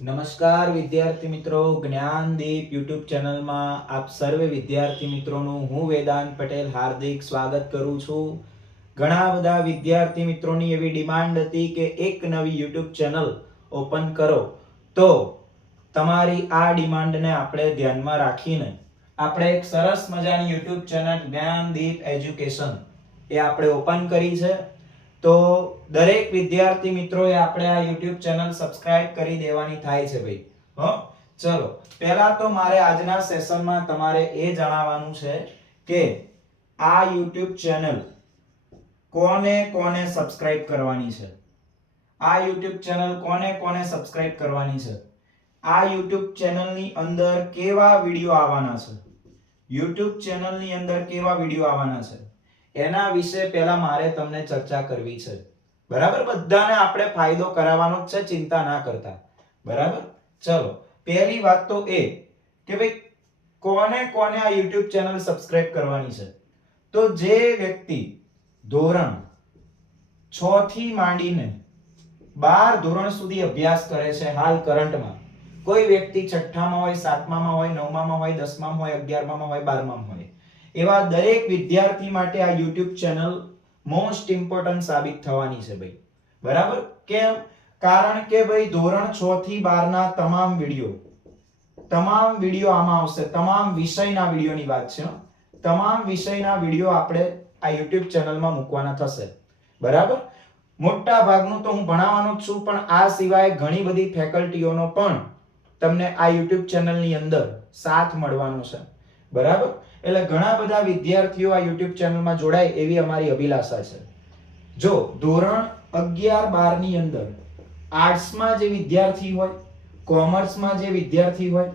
નમસ્કાર વિદ્યાર્થી મિત્રો, જ્ઞાનદીપ યુટ્યુબ ચેનલમાં આપ સર્વે વિદ્યાર્થી મિત્રોનું હું વેદાંત પટેલ હાર્દિક સ્વાગત કરું છું. ઘણા બધા વિદ્યાર્થી મિત્રોની એવી ડિમાન્ડ હતી કે એક નવી યુટ્યુબ ચેનલ ઓપન કરો, તો તમારી આ ડિમાન્ડને આપણે ધ્યાનમાં રાખીને આપણે એક સરસ મજાની યુટ્યુબ ચેનલ જ્ઞાનદીપ એજ્યુકેશન એ આપણે ઓપન કરી છે. તો દરેક વિદ્યાર્થી મિત્રોએ આપણે આ YouTube ચેનલ સબસ્ક્રાઇબ કરી દેવાની થાય છે ભાઈ. ચલો પહેલા તો મારે આજના સેશનમાં તમારે એ જણાવવાનું છે કે આ YouTube ચેનલ કોને કોને સબસ્ક્રાઇબ કરવાની છે. આ YouTube ચેનલ કોને કોને સબસ્ક્રાઇબ કરવાની છે. આ YouTube ચેનલની અંદર કેવા વિડિયો આવવાના છે. YouTube ચેનલની અંદર કેવા વિડિયો આવવાના છે એના વિશે પહેલા મારે તમને ચર્ચા કરવી છે. બરાબર, બધાને આપણે ફાયદો કરાવવાનો જ છે, ચિંતા ના કરતા. બરાબર, ચલો પહેલી વાત તો એ કે ભાઈ કોને કોને આ YouTube ચેનલ સબસ્ક્રાઇબ કરવાની છે. તો જે વ્યક્તિ ધોરણ 6 થી માંડીને 12 ધોરણ સુધી અભ્યાસ કરે છે હાલ કરંટમાં, કોઈ વ્યક્તિ 6ઠામાં હોય, 7મામાં હોય, 9મામાં હોય, 10મામાં હોય, 11મામાં હોય, 12મામાં હોય, એવા દરેક વિદ્યાર્થી માટે આ YouTube ચેનલ મોસ્ટ ઇમ્પોર્ટન્ટ સાબિત થવાની છે ભાઈ. બરાબર, કેમ? કારણ કે ભાઈ ધોરણ 6 થી 12 ના તમામ વિડિયો આમાં આવશે. તમામ વિષયના વિડિયોની વાત છે. તમામ વિષયના વિડિયો આપણે આ YouTube ચેનલમાં મૂકવાના થશે. બરાબર, મોટા ભાગનું તો હું ભણાવવાનો જ છું, પણ આ સિવાય ઘણી બધી ફેકલ્ટીઓનો પણ તમને આ YouTube ચેનલની અંદર સાથ મળવાનો છે. બરાબર, એટલે ઘણા બધા વિદ્યાર્થીઓ આ YouTube ચેનલમાં જોડાય એવી અમારી અભિલાષા છે. જો ધોરણ 11-12 ની અંદર આર્ટ્સમાં જે વિદ્યાર્થી હોય, કોમર્સમાં જે વિદ્યાર્થી હોય,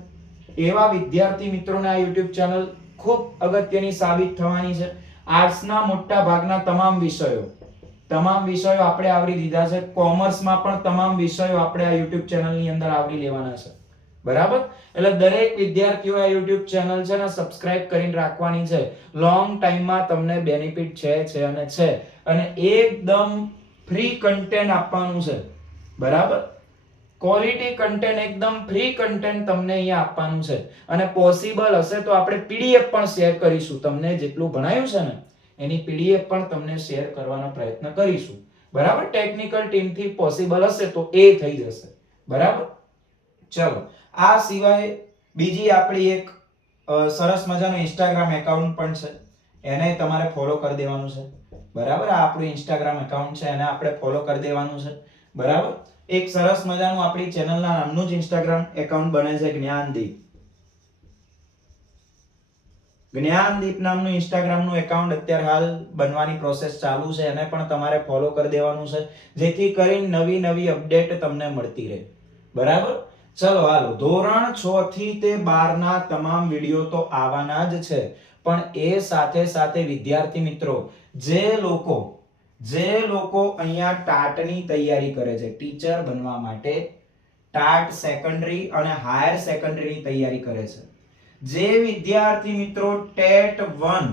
એવા વિદ્યાર્થી મિત્રોને આ YouTube ચેનલ ખૂબ અગત્યની સાબિત થવાની છે. આર્ટ્સના મોટા ભાગના તમામ વિષયો આપણે આવરી દીધા છે. કોમર્સમાં પણ તમામ વિષયો આપણે આ YouTube ચેનલની અંદર આવરી લેવાના છે. બરાબર, એટલે દરેક વિદ્યાર્થીઓ આ YouTube ચેનલ છે ને સબસ્ક્રાઇબ કરીને રાખવાની છે. લોંગ ટાઈમમાં તમને બેનિફિટ છે અને એકદમ ફ્રી કન્ટેન્ટ આપવાનું છે. બરાબર, ક્વોલિટી કન્ટેન્ટ, એકદમ ફ્રી કન્ટેન્ટ તમને અહીંયા આપવાનું છે. અને પોસિબલ હશે તો આપણે PDF પણ શેર કરીશું. તમને જેટલું ભણાયું છે ને એની PDF પણ તમને શેર કરવાનો પ્રયત્ન કરીશું. બરાબર, ટેકનિકલ ટીમથી પોસિબલ હશે તો એ થઈ જશે. બરાબર, ચલો આ સિવાય બીજી આપણી એક સરસ મજાનું Instagram એકાઉન્ટ પણ છે, એને તમારે ફોલો કરી દેવાનું છે. બરાબર, આ આપણું Instagram એકાઉન્ટ છે, એને આપણે ફોલો કરી દેવાનું છે. બરાબર, એક સરસ મજાનું આપણી ચેનલના નામનું જ Instagram એકાઉન્ટ બને છે, જ્ઞાનદીપ નામનું Instagramનું એકાઉન્ટ અત્યારે હાલ બનવાની પ્રોસેસ ચાલુ છે. એને પણ તમારે ફોલો કરી દેવાનું છે, જેથી કરીને નવી નવી અપડેટ તમને મળતી રહે. બરાબર, ચલો હાલો, ધોરણ 6 થી તે 12 ના તમામ વિડિયો તો આવવાના જ છે, પણ એ સાથે સાથે વિદ્યાર્થી મિત્રો જે લોકો અહીંયા ટાટની તૈયારી કરે છે, ટીચર બનવા માટે ટાટ સેકન્ડરી અને હાયર સેકન્ડરીની તૈયારી કરે છે, જે વિદ્યાર્થી મિત્રો ટેટ 1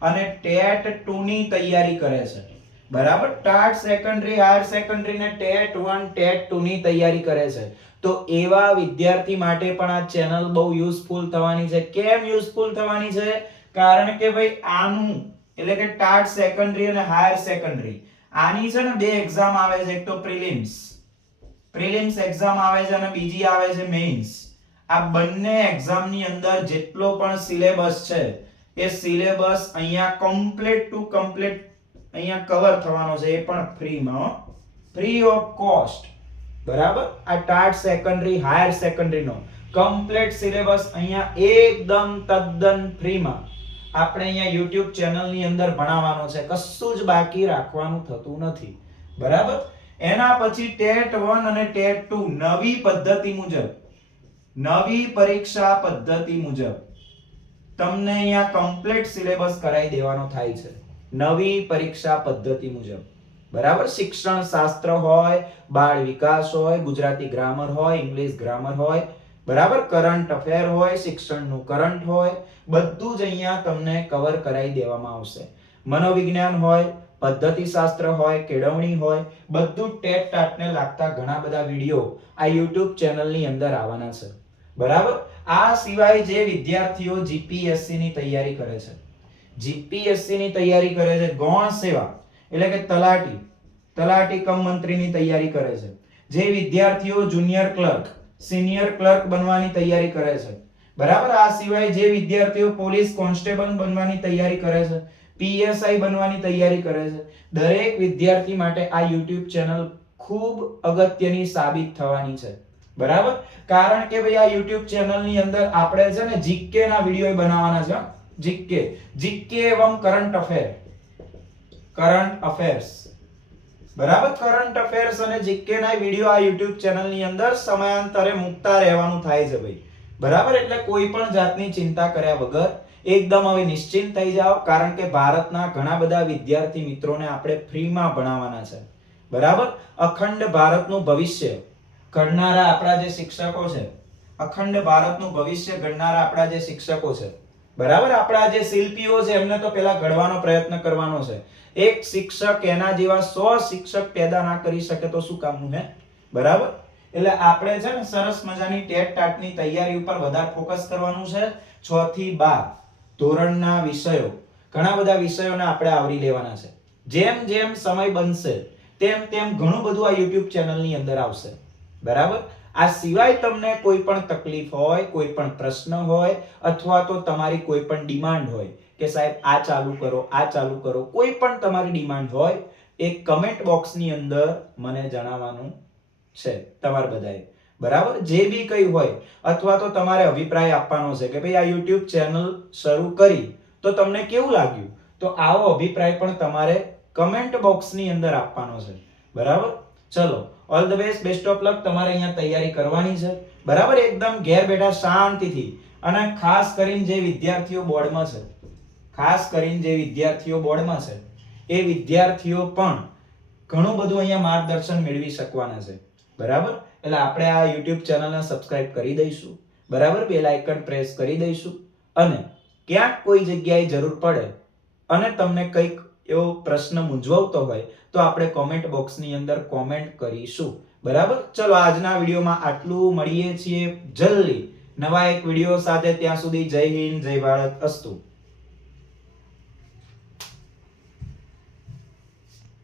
અને ટેટ 2 ની તૈયારી કરે છે, બરાબર, ટાટ સેકન્ડરી, હાયર સેકન્ડરી ને ટેટ 1 ટેટ 2 ની તૈયારી કરે છે, તો એવા વિદ્યાર્થી માટે પણ આ ચેનલ બહુ યુઝફુલ થવાની છે. કેમ યુઝફુલ થવાની છે? કારણ કે ભાઈ આનું એટલે કે ટાટ સેકન્ડરી અને હાયર સેકન્ડરી, આની છે ને બે એક્ઝામ આવે છે. એક તો પ્રિલિમ્સ એક્ઝામ આવે છે અને બીજી આવે છે મેઇન્સ. આ બંને એક્ઝામની અંદર જેટલો પણ સિલેબસ છે એ સિલેબસ અહીંયા કમ્પ્લીટ ટુ કમ્પ્લીટ અહીંયા કવર થવાનો છે, એ પણ ફ્રીમાં, ફ્રી ઓફ કોસ્ટ. બરાબર, આ ટાટ સેકન્ડરી હાયર સેકન્ડરીનો કમ્પ્લીટ સિલેબસ અહીંયા એકદમ તદ્દન ફ્રીમાં આપણે અહીંયા YouTube ચેનલની અંદર ભણાવવાનો છે. કશું જ બાકી રાખવાનું થતું નથી. બરાબર, એના પછી ટેટ 1 અને ટેટ 2 નવી પદ્ધતિ મુજબ, નવી પરીક્ષા પદ્ધતિ મુજબ તમને અહીંયા કમ્પ્લીટ સિલેબસ કરાવી દેવાનો થાય છે, નવી પરીક્ષા પદ્ધતિ મુજબ. બરાબર, શિક્ષણ શાસ્ત્ર હોય, બાળ વિકાસ હોય, ગુજરાતી ગ્રામર હોય, ઇંગ્લિશ ગ્રામર હોય, બરાબર, કરંટ અફેર હોય, શિક્ષણનું કરંટ હોય, બધું જ અહીંયા તમને કવર કરાવી દેવામાં આવશે. મનોવિજ્ઞાન હોય, પદ્ધતિશાસ્ત્ર હોય, કેળવણી હોય, બધું ટેટ ટાટને લાગતા ઘણા બધા વિડીયો આ YouTube ચેનલની અંદર આવવાના છે. બરાબર? આ સિવાય જે વિદ્યાર્થીઓ જીપીએસસી ની તૈયારી કરે છે, જીપીએસસી ની તૈયારી કરે છે, ગૌણ સેવા એટલે કે તલાટી કમ મંત્રીની તૈયારી કરે છે, જે વિદ્યાર્થીઓ જુનિયર ક્લર્ક, સિનિયર ક્લર્ક બનવાની તૈયારી કરે છે, બરાબર? આ સિવાય જે વિદ્યાર્થીઓ પોલીસ કોન્સ્ટેબલ બનવાની તૈયારી કરે છે, પીએસઆઈ બનવાની તૈયારી કરે છે, દરેક વિદ્યાર્થી માટે આ YouTube ચેનલ ખૂબ અગત્યની સાબિત થવાની છે. બરાબર? કારણ કે ભાઈ આ YouTube ચેનલની અંદર આપણે છે ને જીકે ના વિડિયો બનાવવાના છે. જીકે એવં કરંટ અફેર્સ. બરાબર? કરંટ અફેર્સ અને જીકે ના વિડિયો આ YouTube ચેનલની અંદર સમયાંતરે મૂકતા રહેવાનું થાય છે ભાઈ. બરાબર? એટલે કોઈ પણ જાતની ચિંતા કર્યા વગર એકદમ હવે નિશ્ચિંત થઈ જાઓ, કારણ કે ભારતના ઘણા બધા વિદ્યાર્થી મિત્રોને આપણે ફ્રીમાં ભણાવવાના છે. બરાબર? અખંડ ભારતનું ભવિષ્ય ઘડનારા આપણા જે શિક્ષકો છે, અખંડ ભારતનું ભવિષ્ય ઘડનારા આપણા જે શિક્ષકો છે, બરાબર? આપણા જે શિલ્પીઓ છે એમને તો પેલા ઘડવાનો પ્રયત્ન કરવાનો છે. એક શિક્ષક એના જેવા 100 શિક્ષક પેદા ના કરી શકે તો શું કામનું હે? બરાબર? એટલે આપણે છે ને સરસ મજાની ટેટ ટાટની તૈયારી ઉપર વધારે ફોકસ કરવાનું છે. 6 થી 12 ધોરણના વિષયો, ઘણા બધા વિષયોને આપણે આવરી લેવાના છે. જેમ જેમ સમય બનશે તેમ તેમ ઘણું બધું આ YouTube ચેનલની અંદર આવશે. બરાબર? આ સિવાય તમને કોઈ પણ તકલીફ હોય, કોઈ પણ પ્રશ્ન હોય, અથવા તો તમારી કોઈ પણ ડિમાન્ડ હોય કે સાહેબ આ ચાલુ કરો, કોઈ પણ તમારી ડિમાન્ડ હોય, એક કમેન્ટ બોક્સની અંદર મને જણાવવાનું છે તમારે બધાએ. બરાબર? જે બી કંઈ હોય, અથવા તો તમારે અભિપ્રાય આપવાનો છે કે ભાઈ આ YouTube ચેનલ શરૂ કરી તો તમને કેવું લાગ્યું, તો આવો અભિપ્રાય પણ તમારે કમેન્ટ બોક્સની અંદર આપવાનો છે. બરાબર? ચલો, all the best of luck. તમારે અહીંયા તૈયારી કરવાની છે. બરાબર? એકદમ ઘેર બેઠા શાંતિથી. અને ખાસ કરીને જે વિદ્યાર્થીઓ બોર્ડમાં છે, એ વિદ્યાર્થીઓ પણ ઘણું બધું અહીંયા માર્ગદર્શન મેળવી શકવાના છે. બરાબર? એટલે આપણે આ YouTube ચેનલને સબસ્ક્રાઇબ કરી દઈશું. બરાબર? બેલ આઇકન પ્રેસ કરી દઈશું. અને ક્યાંક કોઈ જગ્યાએ જરૂર પડે અને તમને કંઈક એવો પ્રશ્ન મૂંઝવતો હોય તો આપણે કોમેન્ટ બોક્સની અંદર કોમેન્ટ કરીશું. બરાબર? ચલો, આજના વિડીયોમાં આટલું. મળીએ છીએ જલ્દી નવા એક વિડીયો સાથે. ત્યાં સુધી જય હિન્દ, જય ભારત. અસ્તુ.